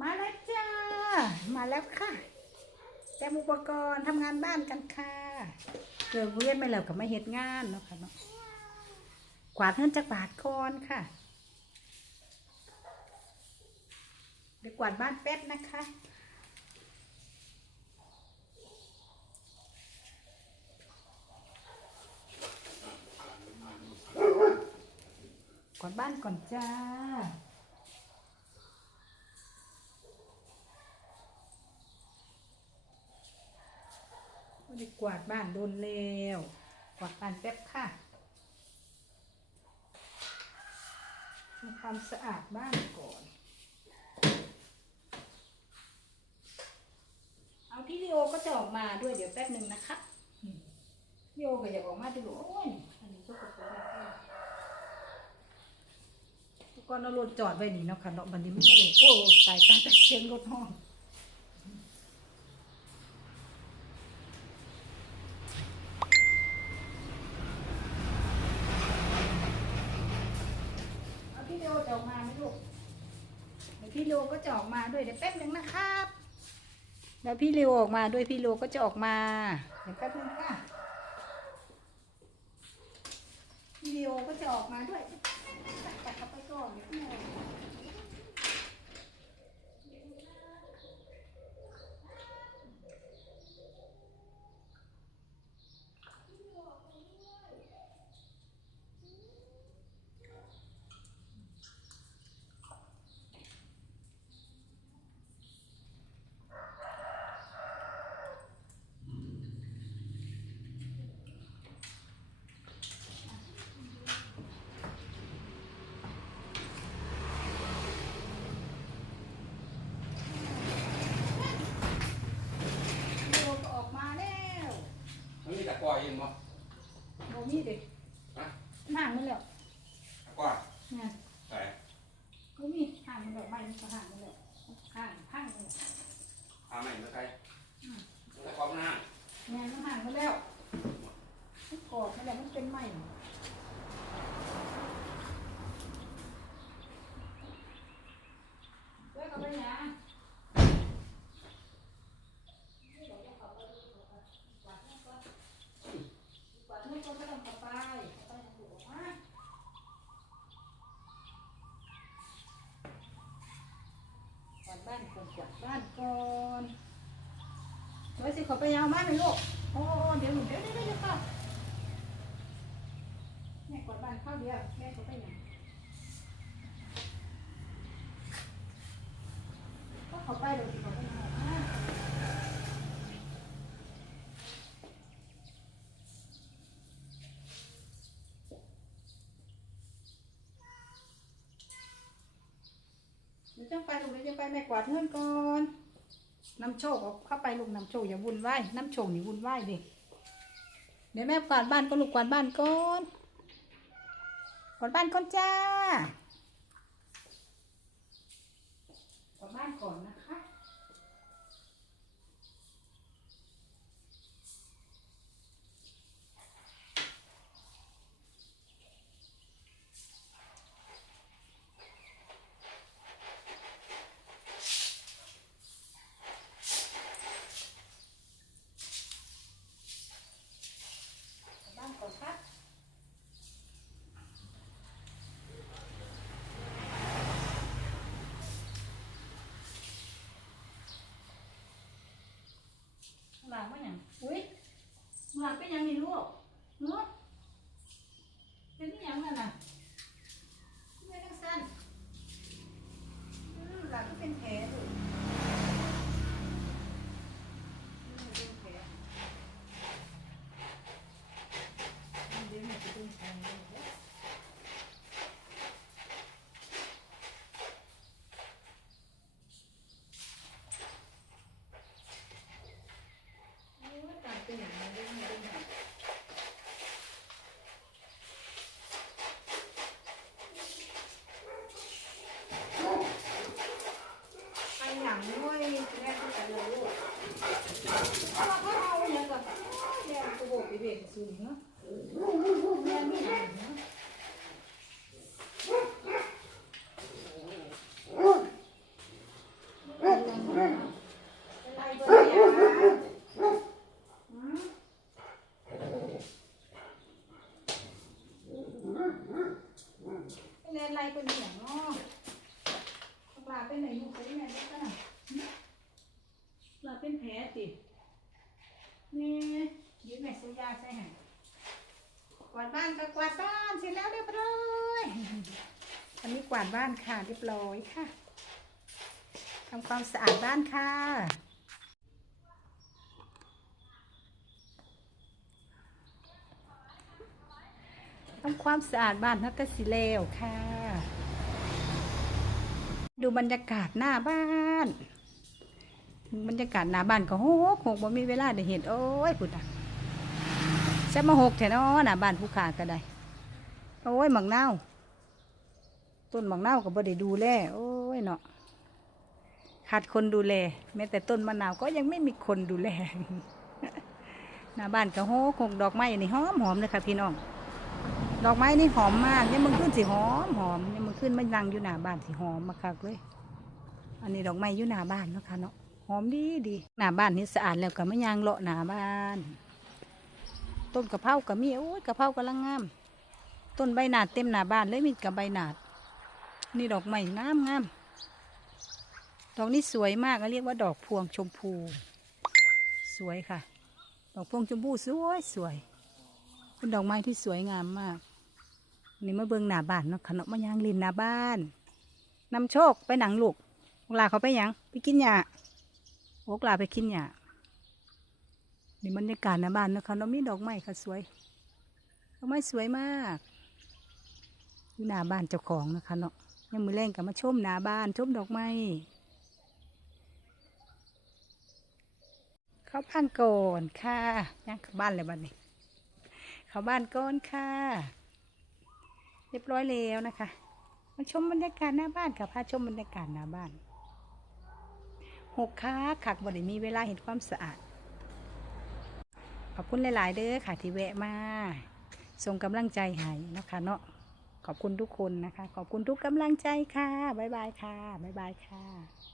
มาแล้วจ้า มาแล้วค่ะเตรียมอุปกรณ์ทำงานบ้านกันค่ะเกิดเรียนไม่แล้วกับไม่เฮ็ดงานเนาะค่ะเนาะกวาดเงินจากบาทก่อนค่ะเดี๋ยวกวาดบ้านแป๊บนะคะกวาดบ้านก่อนจ้า ได้กวาดบ้านโดนแล้วกวาดบ้านแป๊บค่ะทำความสะอาดบ้านก่อน เอาพี่ลีโอก็จะออกมาด้วยเดี๋ยวแป๊บหนึ่งนะคะพี่โอก็อยากออกมาดูโอ้ยอันนี้ก็กระโปรงแล้วก็นรถจอดไว้นี่เนาะค่ะเนาะบันนี้มันก็เลยโอ้ตายตายตายเสียงรถห้อง พี่เลโอก็จะออกมาด้วยเดี๋ยวแป๊บหนึ่งนะครับเดี๋ยวพี่เลโอออกมาด้วยพี่เลโอก็จะออกมา เดี๋ยวแป๊บหนึ่งค่ะ พี่เลโอก็จะออกมาด้วยตัดเข้าไปก่อนเดี๋ยวพี่เลโอพี่เลโอก็ออกมาแล้ว มันมีตะกร้อยิงบ่โมมี่ดิฮะห่างมันแล้วตะกร้อเนี่ยใส่โมมี่ห่างมันแล้วใบมันก็ห่างมันแล้วห่างห่างมันแล้วพาใหม่มาใส่ตะกร้อหน้าแม่มันห่างมันแล้วมันกอดมันแล้วมันเป็นไหมแล้วก็ไปหยังกวาดนู่นก็ไม่ต้องกลับไปกลับไปยังอยู่ออกมากวาดบ้านก่อนกวาดบ้านก่อน สวยสิขอไปยาวมากเลยลูกโอ้เดี๋ยวหนูเดี๋ยวเดี๋ยวเดี๋ยวค่ะแม่กดบ้านข้าวเดียวแม่ก็ไปยังก็ขาไปเดี๋ยวสิขอไปยาวมาเดี๋ยวจะไปลูกเดี๋ยวจะไปแม่กวาดเงินก่อน น้ำโชคเอาเข้าไปลูกน้ำโชคอย่าวุ่นวายน้ำโชคนี่วุ่นวายดิเดี๋ยวแม่กวาดบ้านก็ลูกกวาดบ้านก่อนกวาดบ้านก่อนจ้ากวาดบ้านก่อนนะคะ บ้านก่อนครับ หลังว่าอย่างอุ้ยหลังเป็นหยังนี่ลูกเนาะเป็นที่ยังนั่นน่ะไม่ต้องสั้นอืมหลังก็เป็นแผล เป็นอะไรเป็นเหี่ยงเนากลานไปไนไปไหนแล้วกัน่ะเราเป็นแผลติ นี่ยืดแม่สุยาใช่ไหม กวาดบ้านก็กวาดบ้านเสร็จแล้วเรียบร้อยอันนี้กวาดบ้านค่ะเรียบร้อยค่ะทำความสะอาดบ้านค่ะทำความสะอาดบ้านทักกสิเลวค่ะ ดูบรรยากาศหน้าบ้านบรรยากาศหน้าบ้านก็โหกหกบ่มีเวลาได้เห็นโอ้ยพุดอะ จะมาหกแถวนาะหน้าบ้านผู้ขาก็ได้ โอ้ยหมักเน่าต้นหมักเน่าก็บ่ได้ดูแลโอ้ยเนาะขาดคนดูแล แม้แต่ต้นมะนาวก็ยังไม่มีคนดูแลหน้าบ้านก็โหกหกดอกไม้นี่หอมหอมเลยค่ะพี่น้อง ดอกไม้นี่หอมมากเนี่ยมันขึ้นสิหอมหอมเนี่ยมันขึ้นมันนั่งอยู่หน้าบ้านสิหอมมากคักเลย อันนี้ดอกไม้อยู่หน้าบ้านเนาะค่ะเนาะหอมดีดีหน้าบ้านนี่สะอาดแล้วก็ไม่ยางเลาะหน้าบ้าน ต้นกะเพราก็มีโอ้ยกะเพรากำลังงาม ต้นใบหนาดเต็มหน้าบ้านเลยมีกับใบหนาด นี่ดอกไม้งามงามดอกนี้สวยมากเรียกว่าดอกพวงชมพู สวยค่ะ ดอกพวงชมพูสวยสวยเป็นดอกไม้ที่สวยงามมากนี่มาเบิ่งหน้าบ้านเนาะขนมมะยางลินหน้าบ้านนำโชคไปหนังลูกกลาเขาไปยังไปกินหญ้าโอกลาไปกินหญ้า นี่บรรยากาศหน้าบ้านเนาะขนมมีดอกไม้ค่ะสวยดอกไม้สวยมากอยู่หน้าบ้านเจ้าของนะคะเนาะยังมือแรงกับมาชมหน้าบ้านชมดอกไม้เข้าบ้านก่อนค่ะยังเข้าบ้านเลยบ้านนี้เข้าบ้านก่อนค่ะ เรียบร้อยแล้วนะคะมาชมบรรยากาศหน้าบ้านค่ะพาชมบรรยากาศหน้าบ้านหกค้าขักบ่ได้มีเวลาเห็นความสะอาด ขอบคุณหลาย ๆ เด้อค่ะที่แวะมาส่งกำลังใจให้นะคะเนาะขอบคุณทุกคนนะคะ ขอบคุณทุกกำลังใจค่ะบ๊ายบายค่ะบ๊ายบายค่ะ